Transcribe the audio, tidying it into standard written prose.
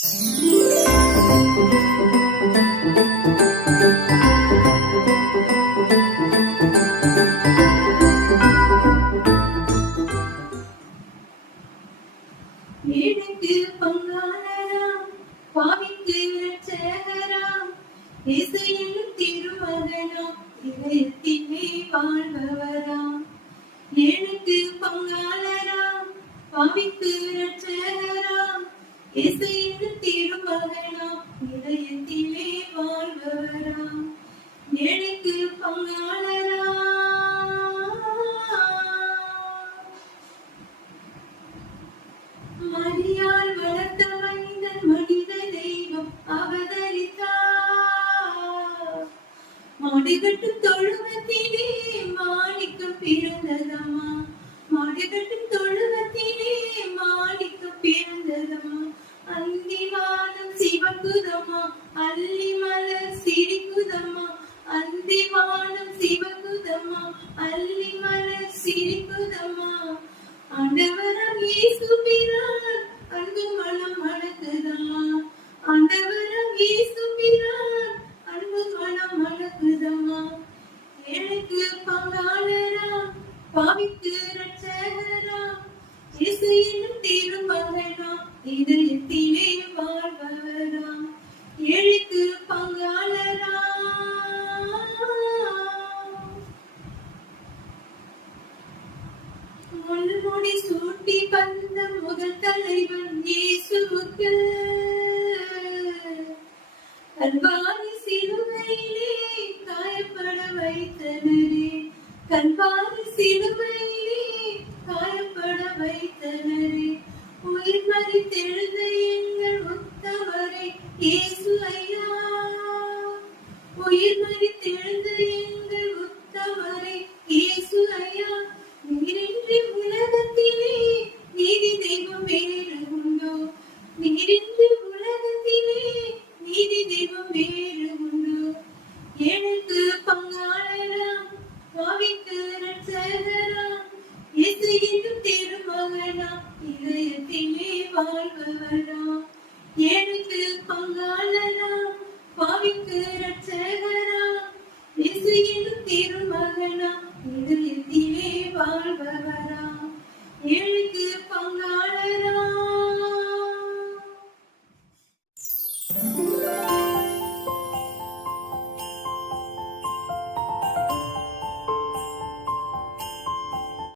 ஏழைக்கு பங்காளராம், பாவிக்கு இரட்சகராம், இயேசு என்னும் திருமகனாம், இதயத்திலே வாழ்பவராம். ஏழைக்கு பங்காளராம், பாவிக்கு இரட்சகராம், இயேசு என்னும் திருமகனாம், இதயத்திலே வாழ்பவராம். ஏழைக்கு பங்காளராம், மரியாள் வளர்த்த மனிதன் மனித தெய்வம் அவதரித்தார். மாடுகட்டும் தொழுவத்திலே மாணிக்கம் பிறந்ததம்மா, மாடுகட்டும் தொழுவத்திலே மாணிக்கம் பிறந்ததம்மா. அந்திவானம் சிவக்குதம்மா, அல்லி மலர் சிரிக்குதம்மா, அந்திவானம் சிவக்குதம்மா, அல்லி மலர் சிரிக்குதம்மா. ஆண்டவராம் இயேசு பிரான் அன்பு மனம் மணக்குதம்மா, ஆண்டவராம் இயேசு பிரான் அன்பு மனம் மணக்குதம்மா. ஏழைக்கு பங்காளராம், பாவிக்கு இரட்சகராம், இயேசு என்னும் திருமகனாம், இதயத்திலே வாழ்பவராம். ஏழைக்கு பங்காளராம், முள்முடி சூட்டி வந்த முதல் தலைவன் இயேசுவுக்கு, கல்வாரி சிலுவையிலே காயப்பட வைத்தனரே, கல்வாரி சிலுவையிலே காயப்பட வைத்தனரே. உயிர் மரித்தெழுந்த எங்கள் உத்தமரே இயேசு ஐயா, உயிர் மரித்தெழுந்த எங்கள் உத்தமரே இயேசு ஐயா. நீரின்றி உலகத்திலே நீதி தெய்வம் வேறு உண்டோ, நீரின்றி உலகத்திலே நீதி தெய்வம் வேறு உண்டோ. ஏழைக்கு பங்காளராம், பாவிக்கு இரட்சகராம், இயேசு என்னும் திருமகனாம், இதயத்திலே வாழ்பவராம்.